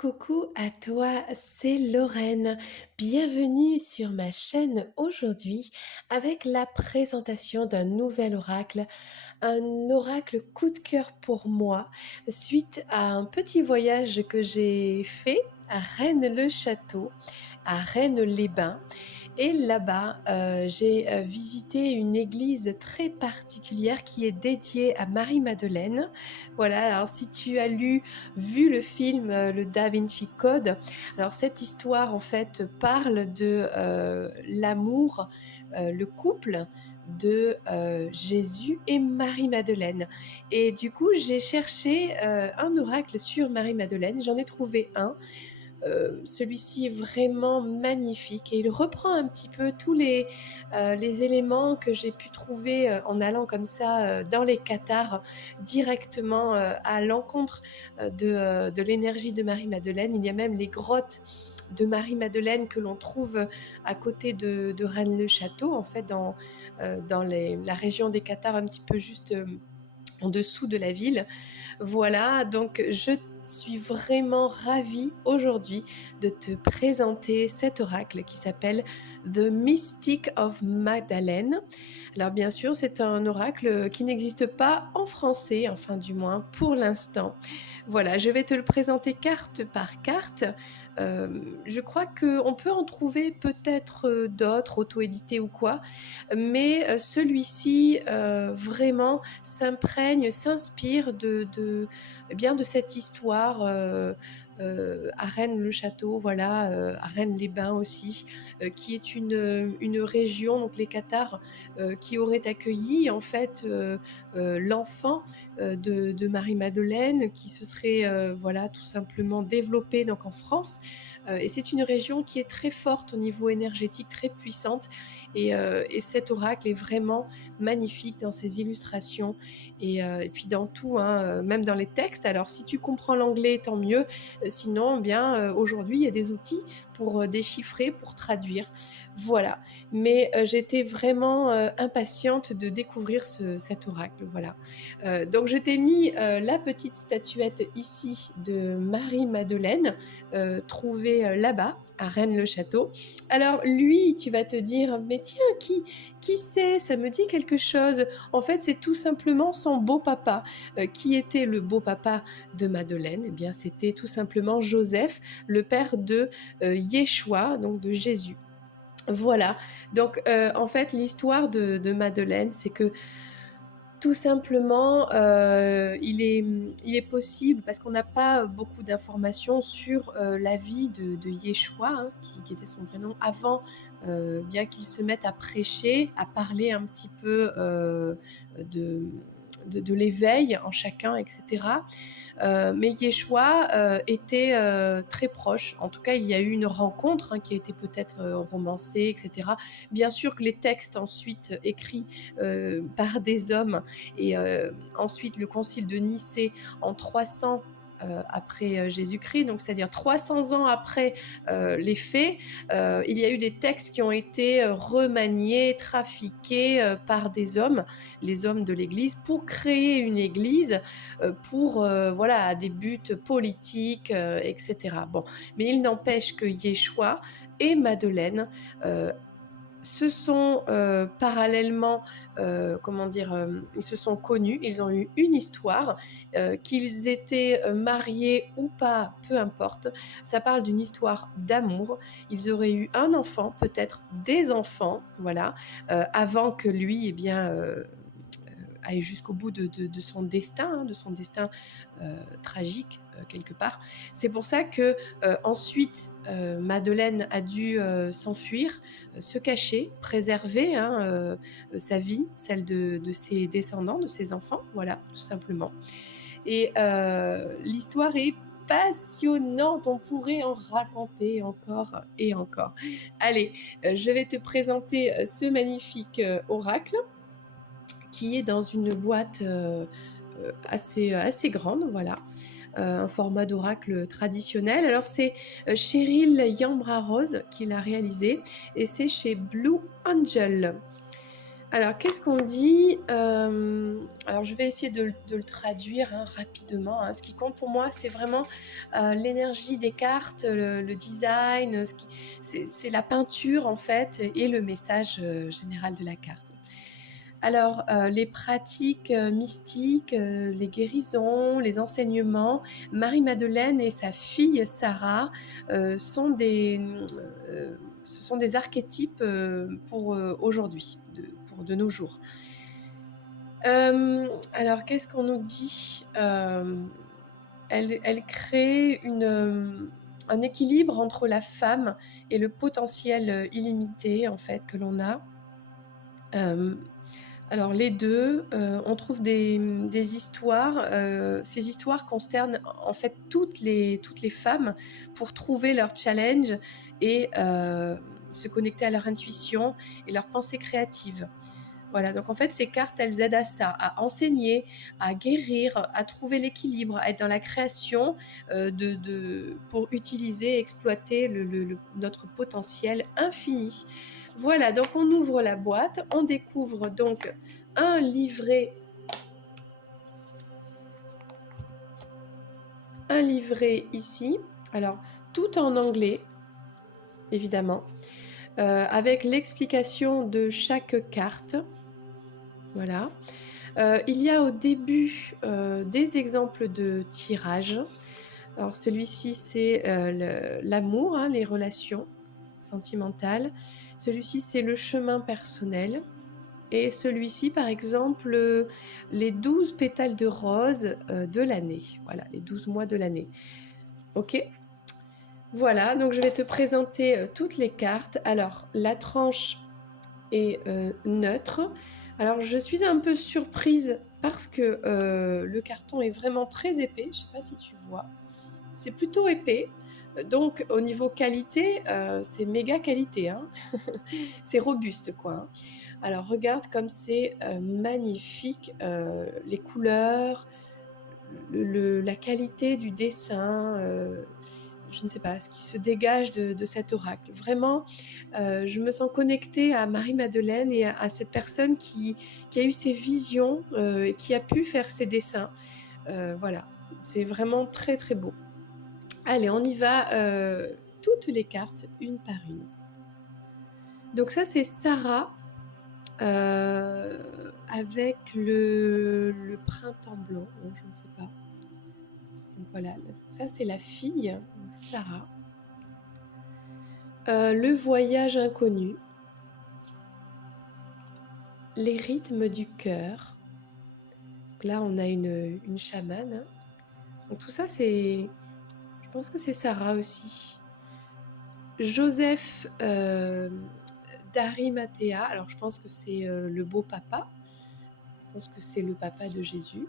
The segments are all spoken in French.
Coucou à toi, c'est Lorraine. Bienvenue sur ma chaîne aujourd'hui avec la présentation d'un nouvel oracle, un oracle coup de cœur pour moi suite à un petit voyage que j'ai fait à Rennes-le-Château, à Rennes-les-Bains. Et là-bas, j'ai visité une église très particulière qui est dédiée à Marie-Madeleine. Voilà, alors si tu as vu le film Le Da Vinci Code, alors cette histoire en fait parle de l'amour, le couple de Jésus et Marie-Madeleine. Et du coup, j'ai cherché un oracle sur Marie-Madeleine. J'en ai trouvé un. Celui-ci est vraiment magnifique et il reprend un petit peu tous les éléments que j'ai pu trouver en allant comme ça dans les cathares directement à l'encontre de l'énergie de Marie-Madeleine. Il y a même les grottes de Marie-Madeleine que l'on trouve à côté de Rennes-le-Château, en fait dans la région des cathares, un petit peu juste en dessous de la ville. Voilà, donc je suis vraiment ravie aujourd'hui de te présenter cet oracle qui s'appelle The Mystic of Magdalene. Alors bien sûr, c'est un oracle qui n'existe pas en français, enfin du moins pour l'instant. Voilà, je vais te le présenter carte par carte. Je crois qu'on peut en trouver peut-être d'autres, auto-édités ou quoi, mais celui-ci vraiment s'imprègne, s'inspire eh bien, de cette histoire à Rennes-le-Château, voilà, à Rennes-les-Bains aussi, qui est une région, donc les Cathares, qui auraient accueilli en fait l'enfant de Marie-Madeleine, qui se serait voilà, tout simplement développé donc, en France. Et c'est une région qui est très forte au niveau énergétique, très puissante. Et cet oracle est vraiment magnifique dans ses illustrations et puis dans tout, hein, même dans les textes. Alors si tu comprends l'anglais, tant mieux. Sinon, eh bien aujourd'hui, il y a des outils pour déchiffrer, pour traduire. Voilà. Mais j'étais vraiment impatiente de découvrir cet oracle. Voilà. Donc je t'ai mis la petite statuette ici de Marie-Madeleine, trouvée là-bas, à Rennes-le-Château. Alors lui, tu vas te dire, mais tiens, qui c'est? Ça me dit quelque chose. En fait, c'est tout simplement son beau-papa. Qui était le beau-papa de Madeleine? Eh bien, c'était tout simplement Joseph, le père de Yeshua, donc de Jésus. Voilà. Donc, en fait, l'histoire de Madeleine, c'est que tout simplement, il est possible, parce qu'on n'a pas beaucoup d'informations sur la vie de Yeshua, hein, qui était son vrai nom, avant bien qu'il se mette à prêcher, à parler un petit peu de, de l'éveil en chacun, etc. Mais Yeshua était très proche. En tout cas, il y a eu une rencontre qui a été peut-être romancée, etc. Bien sûr que les textes ensuite écrits par des hommes et ensuite le concile de Nicée en 300 après Jésus-Christ, donc c'est-à-dire 300 ans après les faits, il y a eu des textes qui ont été remaniés, trafiqués par des hommes, les hommes de l'Église, pour créer une Église, pour voilà, à des buts politiques, etc. Bon, mais il n'empêche que Yeshua et Madeleine se sont parallèlement, comment dire, ils se sont connus, ils ont eu une histoire, qu'ils étaient mariés ou pas, peu importe. Ça parle d'une histoire d'amour. Ils auraient eu un enfant, peut-être des enfants, voilà, avant que lui, eh bien, aille jusqu'au bout de son destin, hein, de son destin tragique quelque part. C'est pour ça que ensuite Madeleine a dû s'enfuir, se cacher, préserver hein, sa vie, celle de ses descendants, de ses enfants, voilà, tout simplement. Et l'histoire est passionnante, on pourrait en raconter encore et encore. Allez, je vais te présenter ce magnifique oracle qui est dans une boîte assez grande, voilà. Un format d'oracle traditionnel. Alors c'est Cheryl Yambra Rose qui l'a réalisé et c'est chez Blue Angel. Alors, qu'est-ce qu'on dit? Alors je vais essayer de le traduire, hein, rapidement, hein. Ce qui compte pour moi, c'est vraiment, l'énergie des cartes, le design, c'est la peinture, en fait, et le message, général de la carte. Alors, les pratiques, mystiques, les guérisons, les enseignements, Marie-Madeleine et sa fille Sarah, sont ce sont des archétypes, pour, aujourd'hui, pour de nos jours. Alors qu'est-ce qu'on nous dit? Elle crée un équilibre entre la femme et le potentiel, illimité, en fait, que l'on a. Hem Alors les 2, on trouve des histoires, ces histoires concernent en fait toutes les femmes pour trouver leur challenge et se connecter à leur intuition et leurs pensées créatives. Voilà, donc en fait ces cartes, elles aident à ça, à enseigner, à guérir, à trouver l'équilibre, à être dans la création, pour utiliser, exploiter notre potentiel infini. Voilà, donc on ouvre la boîte, on découvre donc un livret ici, alors tout en anglais, évidemment, avec l'explication de chaque carte. Voilà. Il y a au début, des exemples de tirage. Alors celui-ci, c'est, l'amour, hein, les relations sentimentales. Celui-ci, c'est le chemin personnel. Et celui-ci, par exemple, les 12 pétales de rose, de l'année. Voilà, les 12 mois de l'année. OK? Voilà, donc je vais te présenter, toutes les cartes. Alors, la tranche est, neutre. Alors, je suis un peu surprise parce que, le carton est vraiment très épais. Je sais pas si tu vois? C'est plutôt épais. Donc au niveau qualité, c'est méga qualité, hein. C'est robuste, quoi, hein. Alors regarde comme c'est, magnifique, les couleurs, la qualité du dessin, je ne sais pas, ce qui se dégage de cet oracle. Vraiment, je me sens connectée à Marie-Madeleine et à cette personne qui a eu ces visions, et qui a pu faire ces dessins. Voilà, c'est vraiment très, très beau. Allez, on y va, toutes les cartes, une par une. Donc ça, c'est Sarah, avec le printemps blanc, hein, je ne sais pas. Donc voilà, ça c'est la fille, Sarah. Le voyage inconnu. Les rythmes du cœur. Là, on a une chamane, hein. Donc tout ça, je pense que c'est Sarah aussi. Joseph, d'Arimathea. Alors je pense que c'est, le beau papa. Je pense que c'est le papa de Jésus.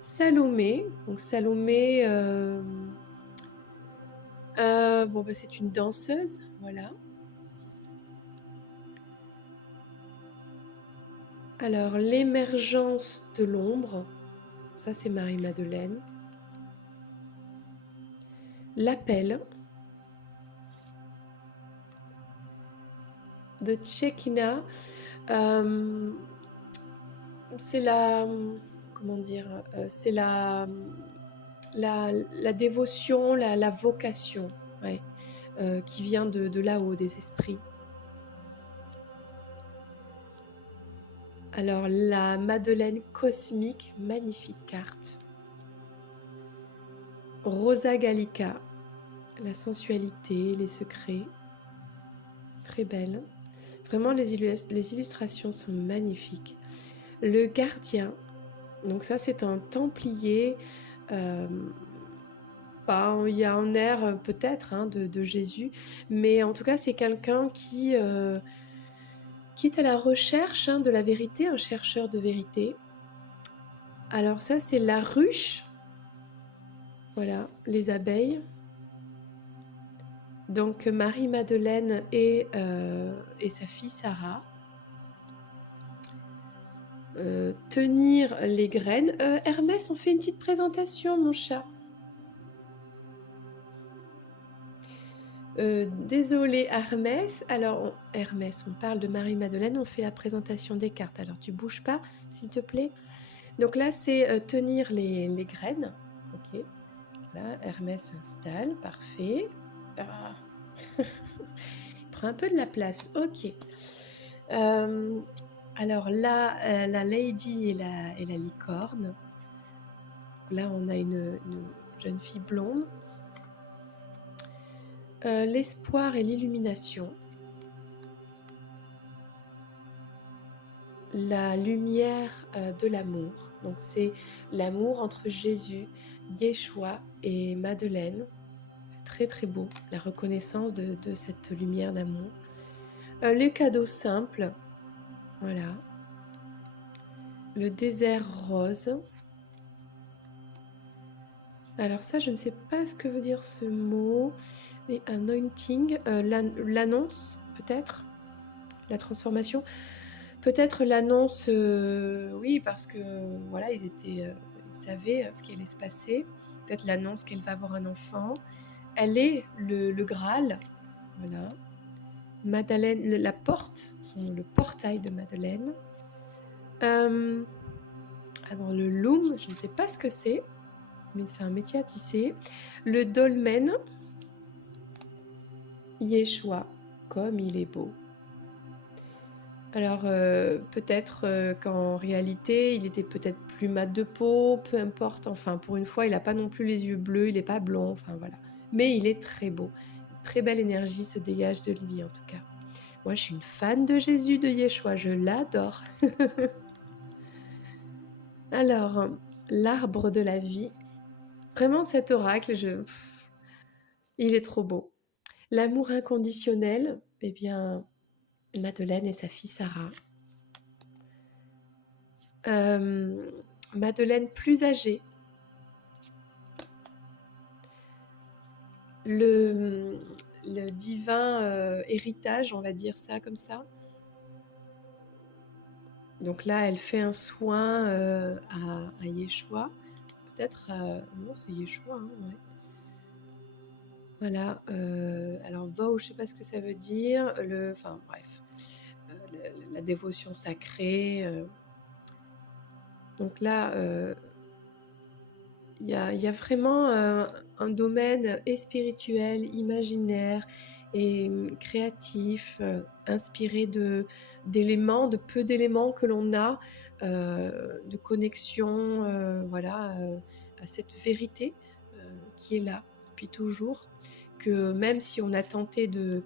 Salomé, donc Salomé, bon, bah, c'est une danseuse, voilà. Alors, l'émergence de l'ombre, ça c'est Marie-Madeleine. L'appel de Tchekina, c'est comment dire, c'est la dévotion, la vocation, ouais, qui vient de là-haut, des esprits. Alors, la Madeleine cosmique, magnifique carte. Rosa Gallica, la sensualité, les secrets, très belle. Vraiment, les illustrations sont magnifiques. Le gardien, donc ça c'est un templier, il y a un air peut-être, hein, de Jésus, mais en tout cas c'est quelqu'un qui est à la recherche, hein, de la vérité, un chercheur de vérité. Alors ça c'est la ruche, voilà, les abeilles. Donc Marie-Madeleine et sa fille Sarah. Tenir les graines. Hermès, on fait une petite présentation, mon chat. Désolée Hermès. Alors Hermès, on parle de Marie-Madeleine, on fait la présentation des cartes. Alors tu bouges pas, s'il te plaît. Donc là, c'est tenir les graines. Ok. Là, Hermès s'installe, parfait. Ah. Il prend un peu de la place. Ok. Euh, alors là, la lady et la licorne. Là, on a une jeune fille blonde. L'espoir et l'illumination. La lumière de l'amour. Donc c'est l'amour entre Jésus, Yeshua et Madeleine. C'est très très beau, la reconnaissance de cette lumière d'amour. Les cadeaux simples, voilà. Le désert rose. Alors ça, je ne sais pas ce que veut dire ce mot. Mais anointing, l'annonce peut-être, la transformation. Peut-être l'annonce, oui, parce que voilà, ils savaient ce qui allait se passer. Peut-être l'annonce qu'elle va avoir un enfant. Elle est le Graal, voilà. Madeleine, la porte, le portail de Madeleine. Alors le loom, je ne sais pas ce que c'est, mais c'est un métier à tisser. Le dolmen, Yeshua, comme il est beau. Alors peut-être qu'en réalité, il était peut-être plus mat de peau, peu importe. Enfin, pour une fois, il n'a pas non plus les yeux bleus, il n'est pas blond, enfin voilà. Mais il est très beau. Très belle énergie se dégage de lui en tout cas. Moi, je suis une fan de Jésus, de Yeshua, je l'adore. Alors, l'arbre de la vie. Vraiment, cet oracle, il est trop beau. L'amour inconditionnel, eh bien, Madeleine et sa fille Sarah. Madeleine plus âgée. Le divin héritage, on va dire ça comme ça. Donc là, elle fait un soin à Yeshua. Peut-être, non, c'est Yeshua, hein, ouais. Voilà, alors vow, je ne sais pas ce que ça veut dire, enfin bref, la dévotion sacrée. Donc là, il y a vraiment un domaine spirituel, imaginaire et créatif, inspiré d'éléments, de peu d'éléments que l'on a, de connexion, voilà, à cette vérité qui est là depuis toujours, que même si on a tenté de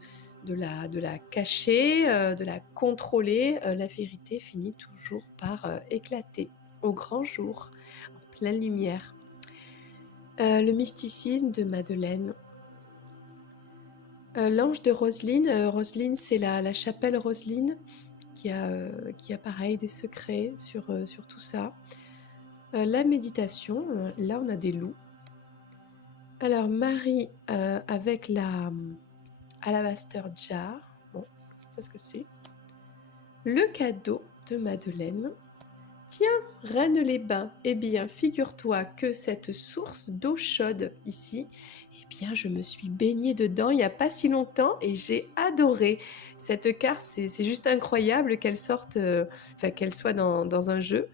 la cacher, de la contrôler, la vérité finit toujours par éclater au grand jour, en pleine lumière. Le mysticisme de Madeleine. L'ange de Roselyne. Roselyne, c'est la chapelle Roselyne qui a pareil des secrets sur tout ça. La méditation, là on a des loups. Alors Marie avec la alabaster jar, bon, je sais pas ce que c'est. Le cadeau de Madeleine. Tiens, Rennes-les-Bains, eh bien, figure-toi que cette source d'eau chaude ici, eh bien, je me suis baignée dedans il n'y a pas si longtemps et j'ai adoré. Cette carte, c'est juste incroyable qu'elle sorte, qu'elle soit dans un jeu,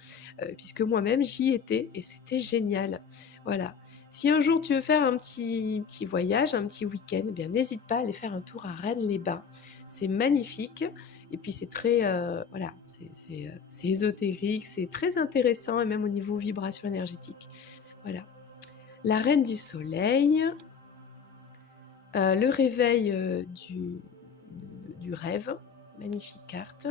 puisque moi-même, j'y étais et c'était génial. Voilà. Si un jour tu veux faire un petit voyage, un petit week-end, eh bien, n'hésite pas à aller faire un tour à Rennes-les-Bains. C'est magnifique. Et puis c'est très, voilà, c'est ésotérique, c'est très intéressant et même au niveau vibration énergétique. Voilà. La reine du soleil, le réveil du rêve, magnifique carte.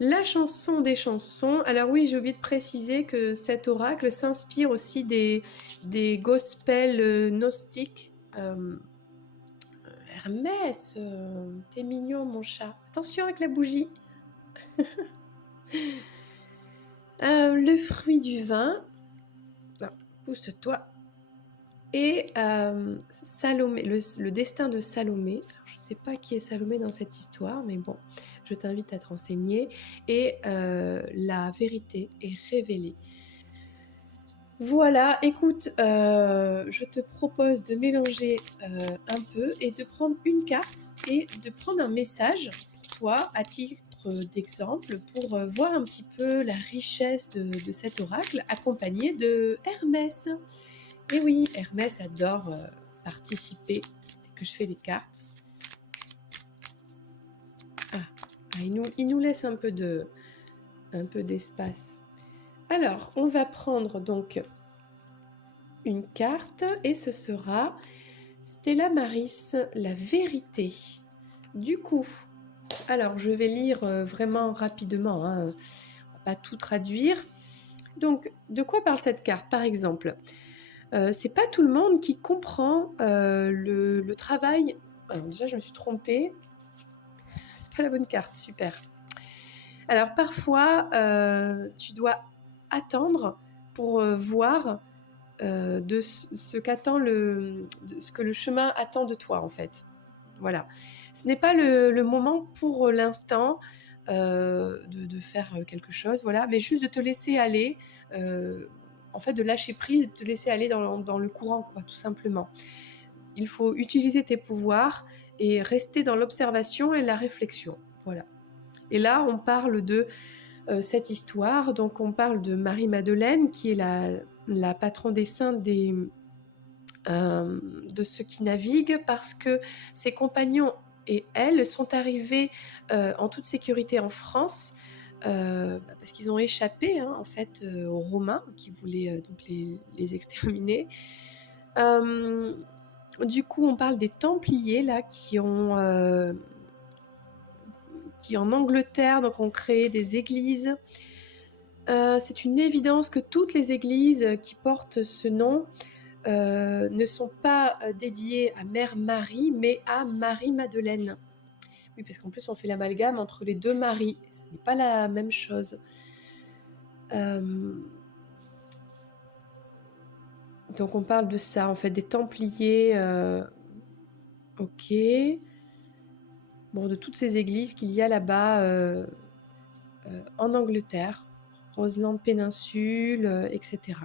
La chanson des chansons. Alors oui, j'ai oublié de préciser que cet oracle s'inspire aussi des gospels gnostiques. Hermès, t'es mignon mon chat. Attention avec la bougie. Le fruit du vin. Non, pousse-toi. Et Salomé, le destin de Salomé. Alors, je ne sais pas qui est Salomé dans cette histoire, mais bon, je t'invite à te renseigner. Et la vérité est révélée. Voilà, écoute, je te propose de mélanger, un peu et de prendre une carte et de prendre un message pour toi à titre d'exemple pour, voir un petit peu la richesse de cet oracle accompagné de Hermès. Et oui, Hermès adore, participer dès que je fais les cartes. Ah, il nous laisse un peu d'espace. Alors, on va prendre donc une carte et ce sera Stella Maris, la vérité. Du coup, alors je vais lire vraiment rapidement, hein, on va pas tout traduire. Donc, de quoi parle cette carte, par exemple? C'est pas tout le monde qui comprend le travail. Alors déjà, je me suis trompée. C'est pas la bonne carte, super. Alors parfois, tu dois attendre pour voir de ce qu'attend ce que le chemin attend de toi en fait. Voilà. Ce n'est pas le moment pour l'instant de faire quelque chose, voilà, mais juste de te laisser aller, en fait de lâcher prise, de te laisser aller dans le courant, quoi, tout simplement. Il faut utiliser tes pouvoirs et rester dans l'observation et la réflexion. Voilà. Et là, on parle de cette histoire. Donc, on parle de Marie-Madeleine, qui est la patronne des saints de ceux qui naviguent, parce que ses compagnons et elle sont arrivés en toute sécurité en France, parce qu'ils ont échappé, hein, en fait, aux Romains qui voulaient donc les exterminer. Du coup, on parle des Templiers, là, qui en Angleterre donc, ont créé des églises. C'est une évidence que toutes les églises qui portent ce nom ne sont pas dédiées à Mère Marie, mais à Marie-Madeleine. Oui, parce qu'en plus, on fait l'amalgame entre les deux Maries. Ce n'est pas la même chose. Donc, on parle de ça, en fait, des Templiers. Ok. Bon, de toutes ces églises qu'il y a là-bas en Angleterre, Roseland Péninsule, etc.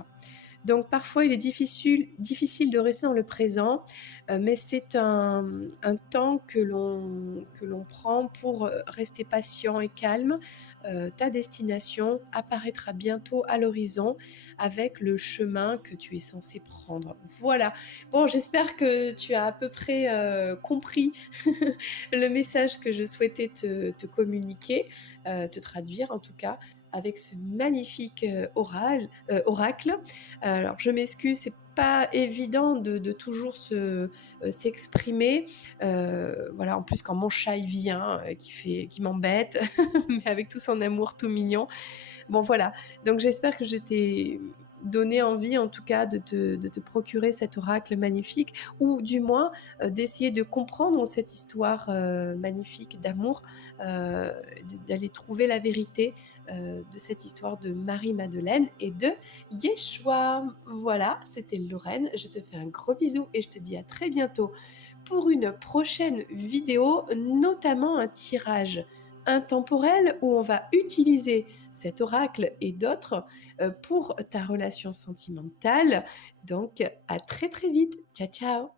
Donc parfois il est difficile de rester dans le présent, mais c'est un temps que l'on prend pour rester patient et calme. Ta destination apparaîtra bientôt à l'horizon avec le chemin que tu es censé prendre. Voilà. Bon, j'espère que tu as à peu près compris le message que je souhaitais te communiquer, te traduire en tout cas avec ce magnifique oracle. Alors je m'excuse, c'est pas évident de toujours s'exprimer. Voilà, en plus quand mon chat il vient, qui m'embête, mais avec tout son amour tout mignon. Bon voilà, donc j'espère que je t'ai donné envie en tout cas de te procurer cet oracle magnifique, ou du moins d'essayer de comprendre cette histoire magnifique d'amour, d'aller trouver la vérité de cette histoire de Marie-Madeleine et de Yeshua. Voilà, c'était Lorraine, je te fais un gros bisou et je te dis à très bientôt pour une prochaine vidéo, notamment un tirage intemporel où on va utiliser cet oracle et d'autres pour ta relation sentimentale. Donc à très très vite. Ciao ciao.